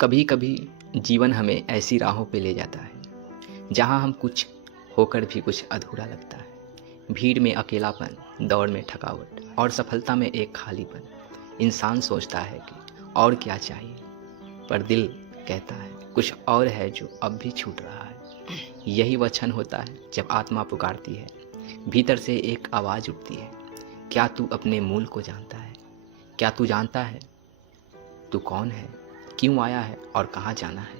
कभी कभी जीवन हमें ऐसी राहों पे ले जाता है जहां हम कुछ होकर भी कुछ अधूरा लगता है। भीड़ में अकेलापन, दौड़ में थकावट और सफलता में एक खालीपन। इंसान सोचता है कि और क्या चाहिए, पर दिल कहता है कुछ और है जो अब भी छूट रहा है। यही वह क्षण होता है जब आत्मा पुकारती है, भीतर से एक आवाज़ उठती है, क्या तू अपने मूल को जानता है? क्या तू जानता है तू कौन है, क्यों आया है और कहाँ जाना है?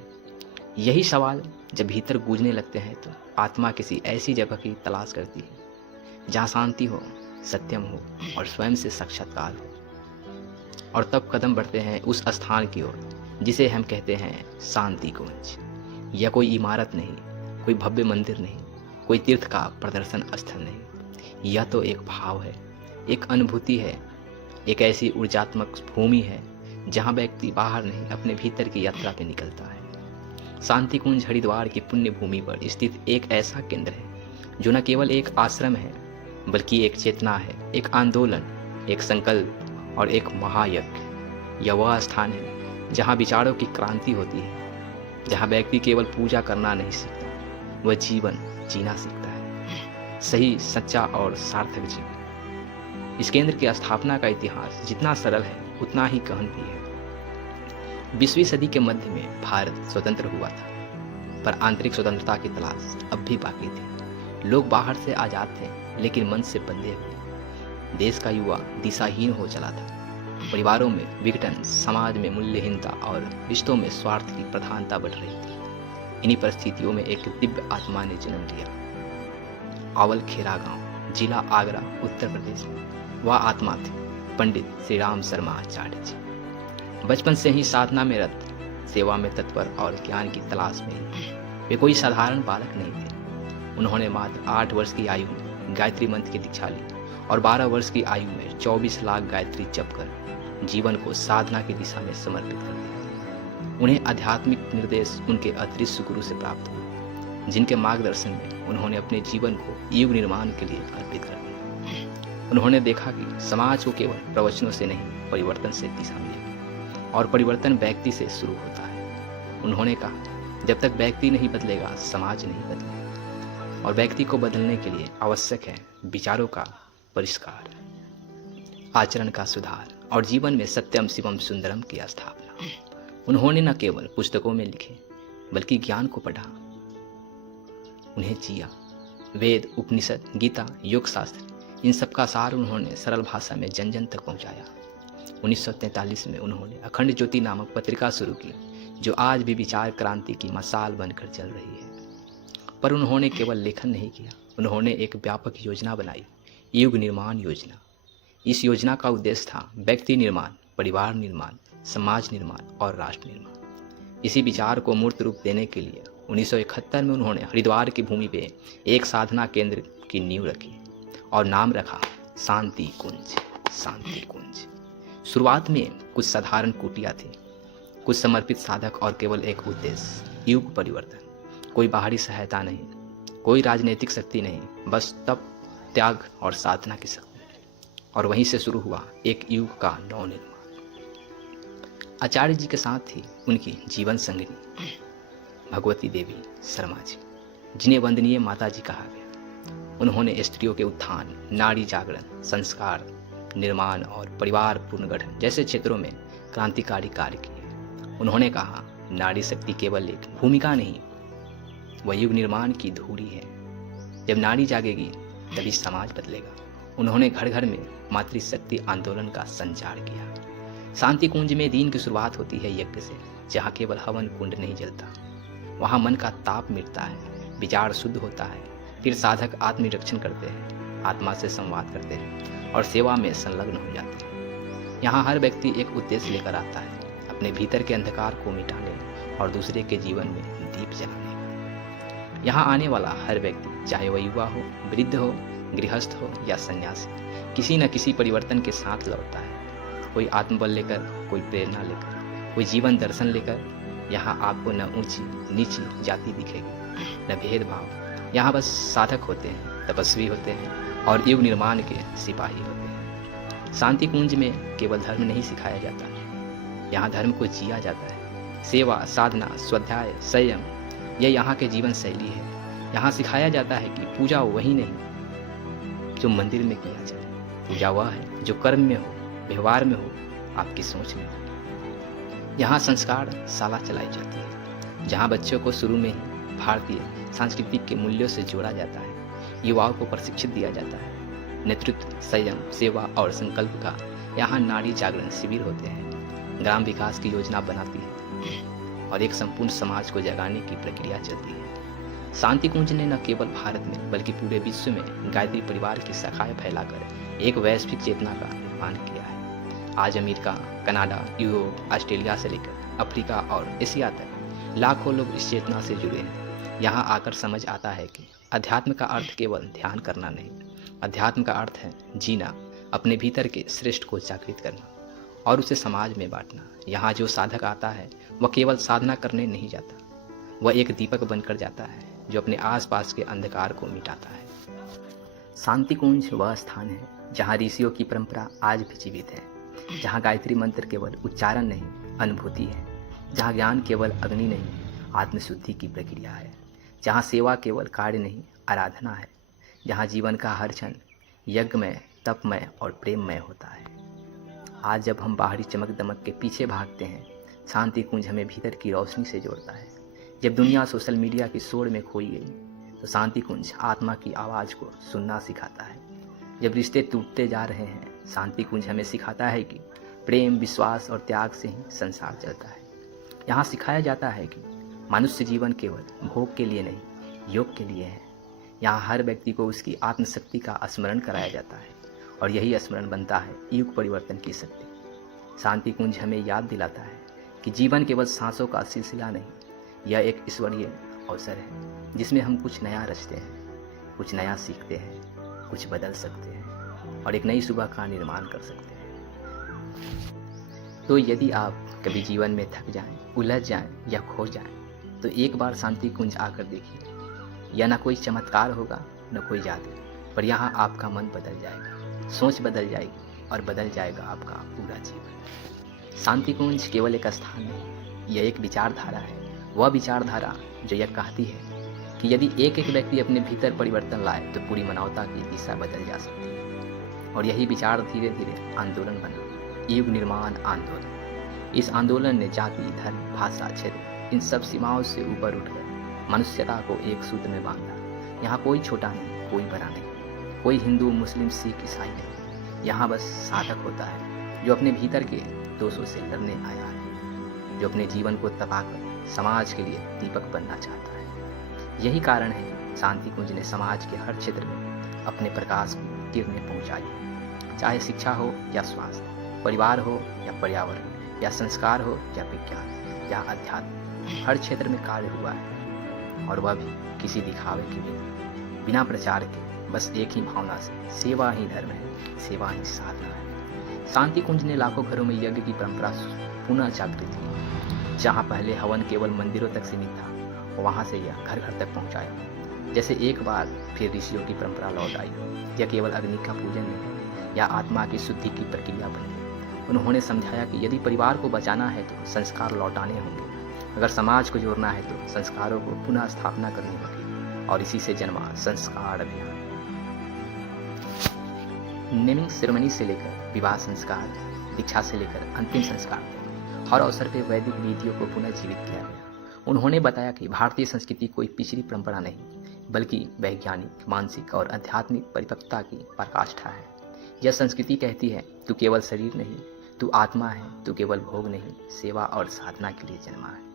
यही सवाल जब भीतर गूंजने लगते हैं तो आत्मा किसी ऐसी जगह की तलाश करती है जहाँ शांति हो, सत्यम हो और स्वयं से साक्षात्कार हो। और तब कदम बढ़ते हैं उस स्थान की ओर जिसे हम कहते हैं शांति कुंज। यह कोई इमारत नहीं, कोई भव्य मंदिर नहीं, कोई तीर्थ का प्रदर्शन स्थल नहीं। यह तो एक भाव है, एक अनुभूति है, एक ऐसी ऊर्जात्मक भूमि है जहाँ व्यक्ति बाहर नहीं अपने भीतर की यात्रा पे निकलता है। शांति कुंज हरिद्वार की पुण्य भूमि पर स्थित एक ऐसा केंद्र है जो न केवल एक आश्रम है बल्कि एक चेतना है, एक आंदोलन, एक संकल्प और एक महायज्ञ। यह वह स्थान है जहाँ विचारों की क्रांति होती है, जहाँ व्यक्ति केवल पूजा करना नहीं सीखता, वह जीवन जीना सीखता है, सही, सच्चा और सार्थक जीवन। इस केंद्र की स्थापना का इतिहास जितना सरल है उतना ही गहन भी है। 20वीं सदी के मध्य में भारत स्वतंत्र हुआ था, पर आंतरिक स्वतंत्रता की तलाश अब भी बाकी थी। लोग बाहर से आजाद थे लेकिन मन से बंधे हुए। देश का युवा दिशाहीन हो चला था। परिवारों में विघटन, समाज में मूल्यहीनता और रिश्तों में स्वार्थ की प्रधानता बढ़ रही थी। इन्हीं परिस्थितियों में एक दिव्य आत्मा ने जन्म लिया। आवल खेरा गांव, जिला आगरा, उत्तर प्रदेश में वह आत्मा थी पंडित श्री राम शर्मा आचार्य जी। बचपन से ही साधना में रत, सेवा में तत्पर और ज्ञान की तलाश में वे कोई साधारण बालक नहीं थे। उन्होंने मात्र 8 वर्ष की आयु में गायत्री मंत्र की दीक्षा ली और 12 वर्ष की आयु में 24 लाख गायत्री जप कर जीवन को साधना की दिशा में समर्पित कर दिया। उन्हें आध्यात्मिक निर्देश उनके अदृश्य गुरु से प्राप्त हुए, जिनके मार्गदर्शन में उन्होंने अपने जीवन को युग निर्माण के लिए अर्पित कर दिया। उन्होंने देखा कि समाज को केवल प्रवचनों से नहीं, परिवर्तन से दिशा मिलेगी और परिवर्तन व्यक्ति से शुरू होता है। उन्होंने कहा, जब तक व्यक्ति नहीं बदलेगा समाज नहीं बदलेगा, और व्यक्ति को बदलने के लिए आवश्यक है विचारों का परिष्कार, आचरण का सुधार और जीवन में सत्यम शिवम सुंदरम की स्थापना। उन्होंने न केवल पुस्तकों में लिखे बल्कि ज्ञान को पढ़ा, उन्हें जिया। वेद, उपनिषद, गीता, योग शास्त्र, इन सब का सार उन्होंने सरल भाषा में जन जन तक पहुंचाया। 1943 में उन्होंने अखंड ज्योति नामक पत्रिका शुरू की, जो आज भी विचार क्रांति की मशाल बनकर जल रही है। पर उन्होंने केवल लेखन नहीं किया, उन्होंने एक व्यापक योजना बनाई, युग निर्माण योजना। इस योजना का उद्देश्य था व्यक्ति निर्माण, परिवार निर्माण, समाज निर्माण और राष्ट्र निर्माण। इसी विचार को मूर्त रूप देने के लिए 1971 में उन्होंने हरिद्वार की भूमि पे एक साधना केंद्र की नींव रखी और नाम रखा शांति कुंज। शांति कुंज। शुरुआत में कुछ साधारण कुटिया थी, कुछ समर्पित साधक और केवल एक उद्देश्य, युग परिवर्तन। कोई बाहरी सहायता नहीं, कोई राजनीतिक शक्ति नहीं, बस तप, त्याग और साधना की शक्ति। और वहीं से शुरू हुआ एक युग का नवनिर्माण। आचार्य जी के साथ थी उनकी जीवन संगिनी भगवती देवी शर्मा जी, जिन्हें वंदनीय माता जी कहा गया। उन्होंने स्त्रियों के उत्थान, नारी जागरण, संस्कार निर्माण और परिवार पुनर्गठन जैसे क्षेत्रों में क्रांतिकारी कार्य किए। उन्होंने कहा, नारी शक्ति केवल एक भूमिका नहीं, वह युग निर्माण की धूरी है। जब नारी जागेगी तभी समाज बदलेगा। उन्होंने घर घर में मातृशक्ति आंदोलन का संचार किया। शांति कुंज में दिन की शुरुआत होती है यज्ञ से, जहाँ केवल हवन कुंड नहीं जलता, वहाँ मन का ताप मिटता है, विचार शुद्ध होता है। फिर साधक आत्मनिरीक्षण करते हैं, आत्मा से संवाद करते हैं और सेवा में संलग्न हो जाते हैं। यहाँ हर व्यक्ति एक उद्देश्य लेकर आता है, अपने भीतर के अंधकार को मिटाने और दूसरे के जीवन में दीप जलाने का। यहाँ आने वाला हर व्यक्ति, चाहे वह युवा हो, वृद्ध हो, गृहस्थ हो या सन्यासी, किसी न किसी परिवर्तन के साथ लौटता है। कोई आत्मबल लेकर, कोई प्रेरणा लेकर, कोई जीवन दर्शन लेकर। यहाँ आपको न ऊंची नीची जाति दिखेगी, न भेदभाव। यहाँ बस साधक होते हैं, तपस्वी होते हैं और युग निर्माण के सिपाही होते हैं। शांति कुंज में केवल धर्म नहीं सिखाया जाता, यहाँ धर्म को जिया जाता है। सेवा, साधना, स्वाध्याय, संयम, यह यहाँ के जीवन शैली है। यहाँ सिखाया जाता है कि पूजा वही नहीं जो मंदिर में किया जाए, पूजा वह है जो कर्म में हो, व्यवहार में हो, आपकी सोच में हो। यहाँ संस्कार शाला चलाई जाती है, जहाँ बच्चों को शुरू में ही भारतीय सांस्कृतिक के मूल्यों से जोड़ा जाता है। युवाओं को प्रशिक्षित दिया जाता है। नेतृत्व, संयम, सेवा और संकल्प का यहाँ नारी जागरण शिविर होते हैं। ग्राम विकास की योजना बनाती है और एक संपूर्ण समाज को जगाने की प्रक्रिया चलती है। शांति कुंज ने न केवल भारत में बल्कि पूरे विश्व में गायत्री परिवार की शाखाएं फैलाकर एक वैश्विक चेतना का निर्माण किया है। आज अमेरिका, कनाडा, यूरोप, ऑस्ट्रेलिया से लेकर अफ्रीका और एशिया तक लाखों लोग इस चेतना से जुड़े हैं। यहाँ आकर समझ आता है कि अध्यात्म का अर्थ केवल ध्यान करना नहीं, अध्यात्म का अर्थ है जीना, अपने भीतर के श्रेष्ठ को जागृत करना और उसे समाज में बांटना। यहाँ जो साधक आता है वह केवल साधना करने नहीं जाता, वह एक दीपक बनकर जाता है जो अपने आसपास के अंधकार को मिटाता है। शांति कुंज वह स्थान है जहाँ ऋषियों की परंपरा आज भी जीवित है, जहाँ गायत्री मंत्र केवल उच्चारण नहीं, अनुभूति है, जहाँ ज्ञान केवल अग्नि नहीं, आत्मशुद्धि की प्रक्रिया है, जहाँ सेवा केवल कार्य नहीं, आराधना है, जहाँ जीवन का हर क्षण यज्ञमय, तपमय और प्रेममय होता है। आज जब हम बाहरी चमक दमक के पीछे भागते हैं, शांति कुंज हमें भीतर की रोशनी से जोड़ता है। जब दुनिया सोशल मीडिया की शोर में खोई गई तो शांति कुंज आत्मा की आवाज़ को सुनना सिखाता है। जब रिश्ते टूटते जा रहे हैं, शांति कुंज हमें सिखाता है कि प्रेम, विश्वास और त्याग से ही संसार चलता है। यहाँ सिखाया जाता है कि मनुष्य जीवन केवल भोग के लिए नहीं, योग के लिए है। यहाँ हर व्यक्ति को उसकी आत्मशक्ति का स्मरण कराया जाता है और यही स्मरण बनता है युग परिवर्तन की शक्ति। शांति कुंज हमें याद दिलाता है कि जीवन केवल सांसों का सिलसिला नहीं, यह एक ईश्वरीय अवसर है जिसमें हम कुछ नया रचते हैं, कुछ नया सीखते हैं, कुछ बदल सकते हैं और एक नई सुबह का निर्माण कर सकते हैं। तो यदि आप कभी जीवन में थक जाएं, उलझ जाएं या खो जाएं, तो एक बार शांति कुंज आकर देखिए। यह ना कोई चमत्कार होगा, न कोई जादू, पर यहाँ आपका मन बदल जाएगा, सोच बदल जाएगी और बदल जाएगा आपका पूरा जीवन। शांति कुंज केवल एक स्थान नहीं, यह एक विचारधारा है। वह विचारधारा जो यह कहती है कि यदि एक एक व्यक्ति अपने भीतर परिवर्तन लाए तो पूरी मानवता की दिशा बदल जा सकती है। और यही विचार धीरे धीरे आंदोलन बना, युग निर्माण आंदोलन। इस आंदोलन ने जाति, धर्म, भाषा, क्षेत्र, इन सब सीमाओं से ऊपर उठकर मनुष्यता को एक सूत्र में बांधा। यहाँ कोई छोटा नहीं, कोई बड़ा नहीं, कोई हिंदू, मुस्लिम, सिख, ईसाई नहीं। यहाँ बस साधक होता है जो अपने भीतर के दोषों से लड़ने आया है, जो अपने जीवन को तपाकर समाज के लिए दीपक बनना चाहता है। यही कारण है शांति कुंज ने समाज के हर क्षेत्र में अपने प्रकाश को किरणें पहुँचाई। चाहे शिक्षा हो या स्वास्थ्य, परिवार हो या पर्यावरण, या संस्कार हो या विज्ञान या अध्यात्म, हर क्षेत्र में कार्य हुआ है। और वह भी किसी दिखावे के बिना प्रचार के, बस एक ही भावना से, सेवा ही धर्म है, सेवा ही साधना है। शांति कुंज ने लाखों घरों में यज्ञ की परंपरा पुनः जागृत की। जहाँ पहले हवन केवल मंदिरों तक सीमित था, वहाँ से यह घर घर तक पहुँचाया। जैसे एक बार फिर ऋषियों की परंपरा लौट आई। यह केवल अग्नि का पूजन नहीं, यह आत्मा की शुद्धि की प्रक्रिया बनी। उन्होंने समझाया कि यदि परिवार को बचाना है तो संस्कार लौटाने होंगे, अगर समाज को जोड़ना है तो संस्कारों को पुनः स्थापना करनी होगी। और इसी से जन्मा संस्कार अभियान। नेमिंग सेरेमनी से लेकर विवाह संस्कार, दीक्षा से लेकर अंतिम संस्कार तक हर अवसर पर वैदिक विधियों को पुनः जीवित किया गया। उन्होंने बताया कि भारतीय संस्कृति कोई पिछड़ी परंपरा नहीं, बल्कि वैज्ञानिक, मानसिक और आध्यात्मिक परिपक्वता की पराकाष्ठा है। यह संस्कृति कहती है, तू केवल शरीर नहीं, तू आत्मा है, तू केवल भोग नहीं, सेवा और साधना के लिए जन्मा है।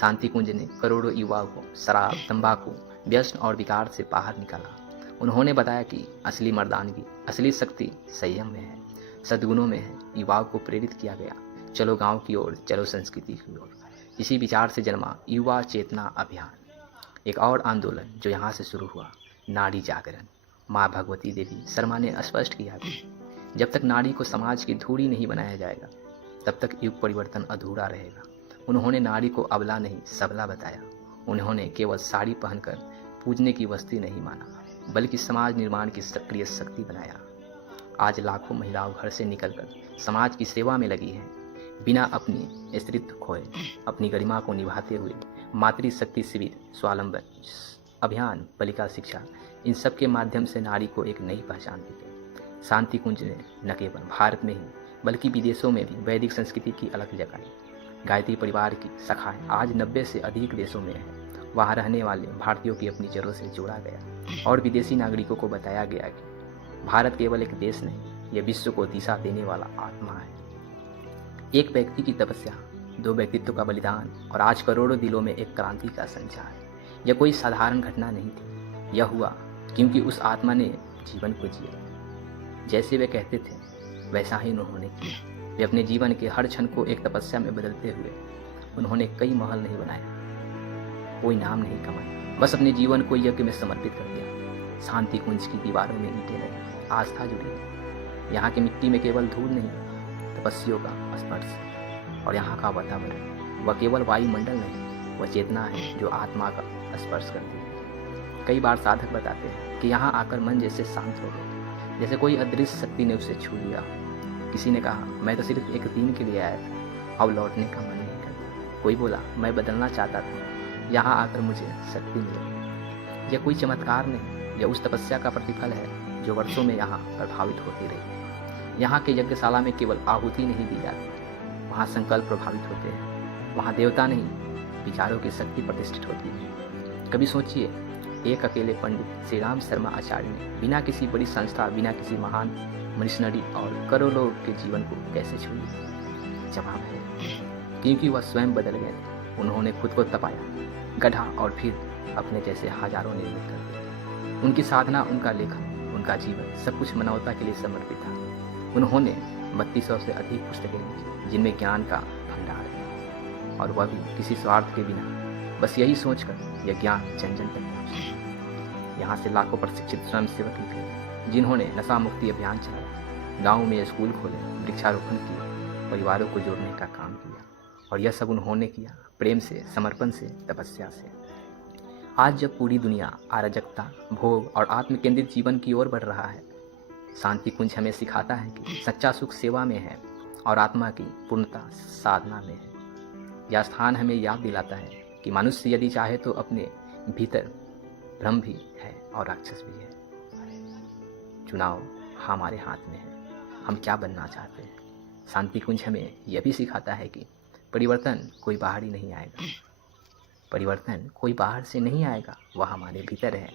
शांति कुंज ने करोड़ों युवाओं को शराब, तंबाकू, व्यसन और विकार से बाहर निकाला। उन्होंने बताया कि असली मर्दानगी, असली शक्ति संयम में है, सद्गुणों में है। युवाओं को प्रेरित किया गया, चलो गांव की ओर, चलो संस्कृति की ओर। इसी विचार से जन्मा युवा चेतना अभियान। एक और आंदोलन जो यहाँ से शुरू हुआ, नारी जागरण। माँ भगवती देवी शर्मा ने स्पष्ट किया कि जब तक नारी को समाज की धूरी नहीं बनाया जाएगा, तब तक युग परिवर्तन अधूरा रहेगा। उन्होंने नारी को अबला नहीं, सबला बताया। उन्होंने केवल साड़ी पहनकर पूजने की वस्तु नहीं माना, बल्कि समाज निर्माण की सक्रिय शक्ति बनाया। आज लाखों महिलाओं घर से निकलकर समाज की सेवा में लगी हैं। बिना अपनी स्त्रीत्व खोए अपनी गरिमा को निभाते हुए मातृशक्ति शिविर, स्वावलंबन अभियान, बालिका शिक्षा, इन सब के माध्यम से नारी को एक नई पहचान दी गई। शांति कुंज ने न केवल भारत में ही बल्कि विदेशों में भी वैदिक संस्कृति की अलग जगाई। गायत्री परिवार की शाखाएं आज 90 से अधिक देशों में है। वहाँ रहने वाले भारतीयों की अपनी जड़ों से जोड़ा गया और विदेशी नागरिकों को बताया गया कि भारत केवल एक देश नहीं, यह विश्व को दिशा देने वाला आत्मा है। एक व्यक्ति की तपस्या, 2 व्यक्तित्व का बलिदान और आज करोड़ों दिलों में एक क्रांति का संचार। यह कोई साधारण घटना नहीं थी, यह हुआ क्योंकि उस आत्मा ने जीवन को जिया। जैसे वे कहते थे वैसा ही उन्होंने किया। वे अपने जीवन के हर क्षण को एक तपस्या में बदलते हुए उन्होंने कई महल नहीं बनाया, कोई नाम नहीं कमाया, बस अपने जीवन को यज्ञ में समर्पित कर दिया। शांति कुंज की दीवारों में ईंटें नहीं, आस्था जुड़ी है। यहाँ की मिट्टी में केवल धूल नहीं, तपस्वियों का स्पर्श। और यहाँ का वातावरण वह केवल वायुमंडल नहीं, वह चेतना है जो आत्मा का स्पर्श करती है। कई बार साधक बताते हैं कि यहाँ आकर मन जैसे शांत हो गया, जैसे कोई अदृश्य शक्ति ने उसे छू लिया। किसी ने कहा मैं तो सिर्फ एक दिन के लिए आया था, अब लौटने का मन नहीं करता। कोई बोला मैं बदलना चाहता था, यहाँ आकर मुझे शक्ति मिली। यह कोई चमत्कार नहीं, यह उस तपस्या का प्रतिफल है जो वर्षों में यहाँ प्रभावित होती रही। यहाँ के यज्ञशाला में केवल आहुति नहीं दी जाती, वहाँ संकल्प प्रभावित होते हैं। वहाँ देवता नहीं, विचारों की शक्ति प्रतिष्ठित होती है। कभी सोचिए, एक अकेले पंडित श्री राम शर्मा आचार्य ने बिना किसी बड़ी संस्था, बिना किसी महान मिशनरी और करोड़ों के जीवन को कैसे छू लिया? जवाब है क्योंकि वह स्वयं बदल गए थे। उन्होंने खुद को तपाया, गढ़ा और फिर अपने जैसे हजारों निर्मित कर दिए। उनकी साधना, उनका लेखन, उनका जीवन सब कुछ मानवता के लिए समर्पित था। उन्होंने 3200 से अधिक पुस्तकें लिखी जिनमें ज्ञान का भंडार है, और वह भी किसी स्वार्थ के बिना, बस यही सोचकर यह ज्ञान जन जन तक पहुँचे। यहाँ से लाखों प्रशिक्षित स्वयंसेवक निकले जिन्होंने नशा मुक्ति अभियान चलाया, गाँव में स्कूल खोले, वृक्षारोपण किए, परिवारों को जोड़ने का काम किया। और यह सब उन्होंने किया प्रेम से, समर्पण से, तपस्या से। आज जब पूरी दुनिया अराजकता, भोग और आत्म केंद्रित जीवन की ओर बढ़ रहा है, शांति कुंज हमें सिखाता है कि सच्चा सुख सेवा में है और आत्मा की पूर्णता साधना में है। यह स्थान हमें याद दिलाता है कि मनुष्य यदि चाहे तो अपने भीतर ब्रह्म भी है और राक्षस भी है। चुनाव हमारे हाथ में है, हम क्या बनना चाहते हैं। शांति कुंज हमें यह भी सिखाता है कि परिवर्तन कोई बाहरी नहीं आएगा, परिवर्तन कोई बाहर से नहीं आएगा, वह हमारे भीतर है,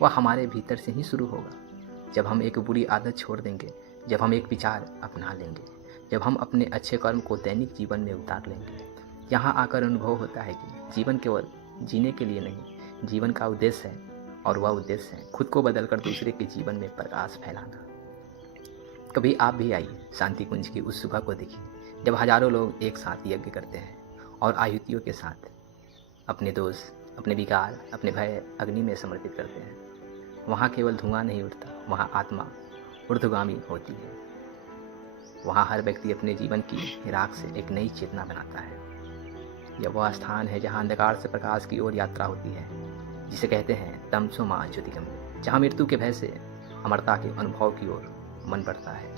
वह हमारे भीतर से ही शुरू होगा। जब हम एक बुरी आदत छोड़ देंगे, जब हम एक विचार अपना लेंगे, जब हम अपने अच्छे कर्म को दैनिक जीवन में उतार लेंगे, यहाँ आकर अनुभव होता है कि जीवन केवल जीने के लिए नहीं, जीवन का उद्देश्य है, और वह उद्देश्य है खुद को बदलकर दूसरे के जीवन में प्रकाश फैलाना। कभी आप भी आइए, शांति कुंज की उस सुबह को देखिए जब हजारों लोग एक साथ यज्ञ करते हैं और आहुतियों के साथ अपने दोष, अपने विकार, अपने भय अग्नि में समर्पित करते हैं। वहाँ केवल धुआं नहीं उठता, वहाँ आत्मा ऊर्ध्वगामी होती है। वहाँ हर व्यक्ति अपने जीवन की राख से एक नई चेतना बनाता है। यह वह स्थान है जहाँ अंधकार से प्रकाश की ओर यात्रा होती है, जिसे कहते हैं तमसो मां ज्योतिर्गमय, जहाँ मृत्यु के भय से अमरता के अनुभव की ओर मन बढ़ता है।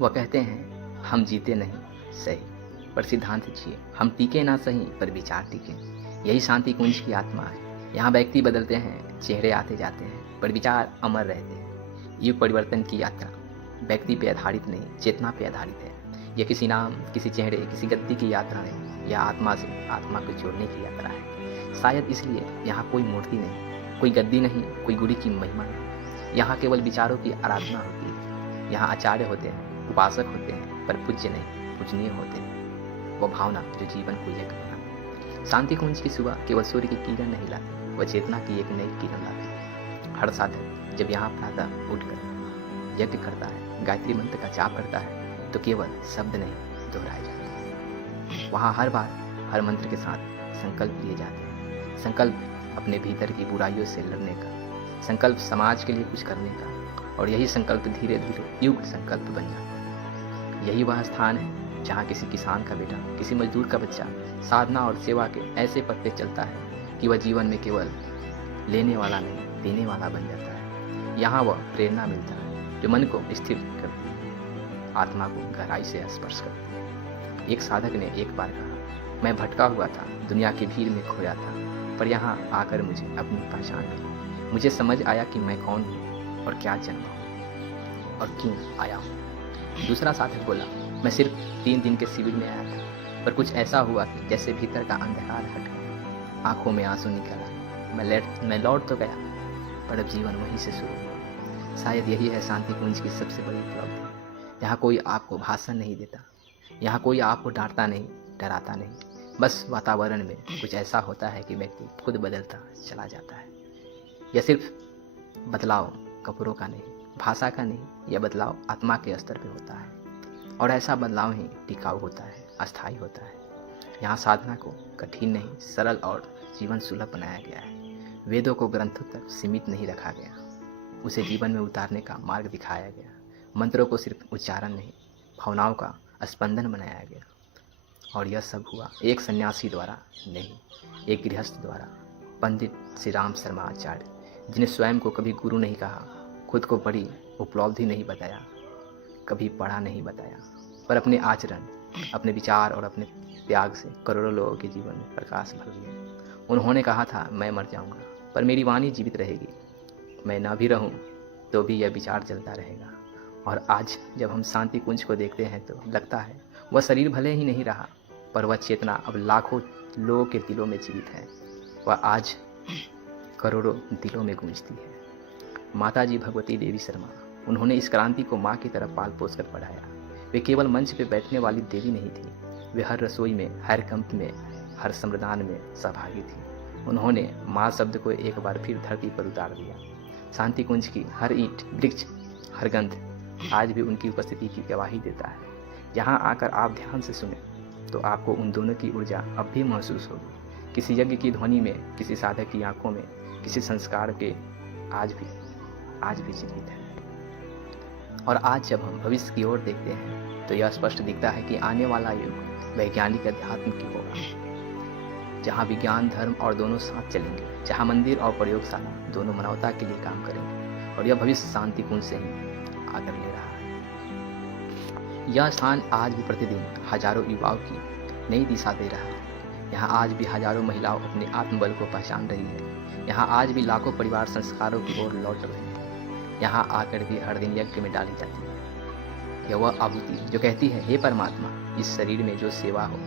वह कहते हैं हम जीते नहीं सही पर सिद्धांत जिए, हम टीके ना सही पर विचार टीके। यही शांति कुंज की आत्मा है। यहाँ व्यक्ति बदलते हैं, चेहरे आते जाते हैं, पर विचार अमर रहते हैं। युग परिवर्तन की यात्रा व्यक्ति पे आधारित नहीं, चेतना पे आधारित है। यह किसी नाम, किसी चेहरे, किसी गद्दी की यात्रा नहीं, यह आत्मा से आत्मा को जोड़ने की यात्रा है। शायद इसलिए यहाँ कोई मूर्ति नहीं, कोई गद्दी नहीं, कोई गुरु की महिमा नहीं। यहाँ केवल विचारों की आराधना होती है। यहाँ आचार्य होते हैं, उपासक होते हैं, पर पूज्य नहीं, पूजनीय होते हैं। वह भावना जो जीवन को यज्ञ बना। शांति कुंज की सुबह केवल सूर्य की किरण नहीं लाती, वह चेतना की एक नई किरण लाती। हर साधक जब यहाँ प्रातः उठकर यज्ञ करता है, गायत्री मंत्र का जाप करता है, तो केवल शब्द नहीं दोहराए जाते हैं। वहाँ हर बार हर मंत्र के साथ संकल्प लिए जाते हैं। संकल्प अपने भीतर की बुराइयों से लड़ने का, संकल्प समाज के लिए कुछ करने का, और यही संकल्प धीरे धीरे युग संकल्प बन जाता है। यही वह स्थान है जहाँ किसी किसान का बेटा, किसी मजदूर का बच्चा साधना और सेवा के ऐसे पथ पे चलता है कि वह जीवन में केवल लेने वाला नहीं, देने वाला बन जाता है। यहाँ वह प्रेरणा मिलता है जो मन को स्थिर करती है, आत्मा को गहराई से स्पर्श करती है। एक साधक ने एक बार कहा, मैं भटका हुआ था, दुनिया की भीड़ में खोया था, पर यहाँ आकर मुझे अपनी पहचान मिली। मुझे समझ आया कि मैं कौन हूँ और क्या जन्मा हूँ और क्यों आया हूँ। दूसरा साधक बोला, मैं सिर्फ 3 दिन के शिविर में आया था, पर कुछ ऐसा हुआ कि जैसे भीतर का अंधकार हट गया, आंखों में आंसू निकल आए। मैं लौट तो गया, पर अब जीवन वहीं से शुरू हुआ। शायद यही है शांति कुंज की सबसे बड़ी उपलब्धि। यहाँ कोई आपको भाषण नहीं देता, यहाँ कोई आपको डांटता नहीं, डराता नहीं, बस वातावरण में कुछ ऐसा होता है कि व्यक्ति खुद बदलता चला जाता है। यह सिर्फ बदलाव कपड़ों का नहीं, भाषा का नहीं, यह बदलाव आत्मा के स्तर पे होता है, और ऐसा बदलाव ही टिकाऊ होता है, अस्थायी होता है। यहाँ साधना को कठिन नहीं, सरल और जीवन सुलभ बनाया गया है। वेदों को ग्रंथों तक सीमित नहीं रखा गया, उसे जीवन में उतारने का मार्ग दिखाया गया। मंत्रों को सिर्फ उच्चारण नहीं, भावनाओं का स्पंदन बनाया गया। और यह सब हुआ एक सन्यासी द्वारा नहीं, एक गृहस्थ द्वारा, पंडित श्री राम शर्मा आचार्य, जिन्हें स्वयं को कभी गुरु नहीं कहा, खुद को बड़ी उपलब्धि नहीं बताया, कभी पढ़ा नहीं बताया, पर अपने आचरण, अपने विचार और अपने त्याग से करोड़ों लोगों के जीवन में प्रकाश भर दिया। उन्होंने कहा था, मैं मर जाऊंगा पर मेरी वाणी जीवित रहेगी, मैं ना भी रहूं तो भी यह विचार चलता रहेगा। और आज जब हम शांति कुंज को देखते हैं तो लगता है वह शरीर भले ही नहीं रहा, पर वह चेतना अब लाखों लोगों के दिलों में जीवित है। वह आज करोड़ों दिलों में गूंजती है। माता जी भगवती देवी शर्मा, उन्होंने इस क्रांति को माँ की तरफ पाल पोस कर पढ़ाया। वे केवल मंच पे बैठने वाली देवी नहीं थी, वे हर रसोई में, हर कंप में, हर श्रमदान में सहभागी थी। उन्होंने माँ शब्द को एक बार फिर धरती पर उतार दिया। शांति कुंज की हर ईंट, वृक्ष, हर गंध आज भी उनकी उपस्थिति की गवाही देता है। यहाँ आकर आप ध्यान से सुने तो आपको उन दोनों की ऊर्जा अब भी महसूस होगी। किसी यज्ञ की ध्वनि में, किसी साधक की आंखों में, किसी संस्कार के आज भी जीवित है। और आज जब हम भविष्य की ओर देखते हैं तो यह स्पष्ट दिखता है कि आने वाला युग वैज्ञानिक अध्यात्म की होगा, जहाँ विज्ञान धर्म और दोनों साथ चलेंगे, जहाँ मंदिर और प्रयोगशाला दोनों मानवता के लिए काम करेंगे। और यह भविष्य शांति कुंज से ही आकर ले रहा है। यह स्थान आज भी प्रतिदिन हजारों युवाओं की नई दिशा दे रहा है। यहाँ आज भी हजारों महिलाओं अपने आत्मबल को पहचान रही है। यहाँ आज भी लाखों परिवार संस्कारों की ओर लौट रहे हैं। यहाँ आकर भी हर दिन यज्ञ में डाली जाती है। यह वह आहुति जो कहती है, हे परमात्मा, इस शरीर में जो सेवा हो,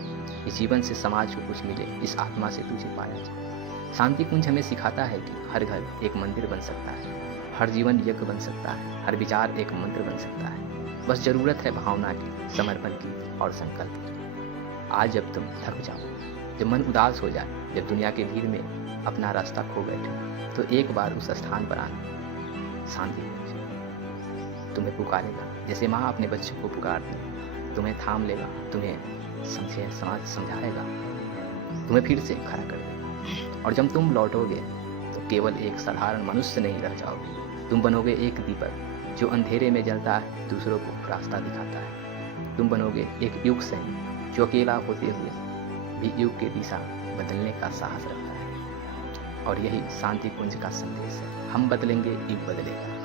इस जीवन से समाज को कुछ मिले, इस आत्मा से तुझे पाया जाए। शांति कुंज हमें सिखाता है कि हर घर एक मंदिर बन सकता है, हर जीवन यज्ञ बन सकता है, हर विचार एक मंत्र बन सकता है। बस जरूरत है भावना की, समर्पण की और संकल्प की। आज जब तुम थक जाओ, जब मन उदास हो जाए, जब दुनिया के भीड़ में अपना रास्ता खो बैठो, तो एक बार उस स्थान पर आना। शांति कुंज तुम्हें पुकारेगा जैसे माँ अपने बच्चों को पुकारती, तुम्हें थाम लेगा, तुम्हें समझाएगा, तुम्हें फिर से खड़ा कर देगा। और जब तुम लौटोगे तो केवल एक साधारण मनुष्य नहीं रह जाओगे, तुम बनोगे एक दीपक जो अंधेरे में जलता है, दूसरों को रास्ता दिखाता है। तुम बनोगे एक युग सैनिक जो अकेला होते हुए भी युग की दिशा बदलने का साहस रखता है। और यही शांति कुंज का संदेश है। हम बदलेंगे, युग बदलेगा।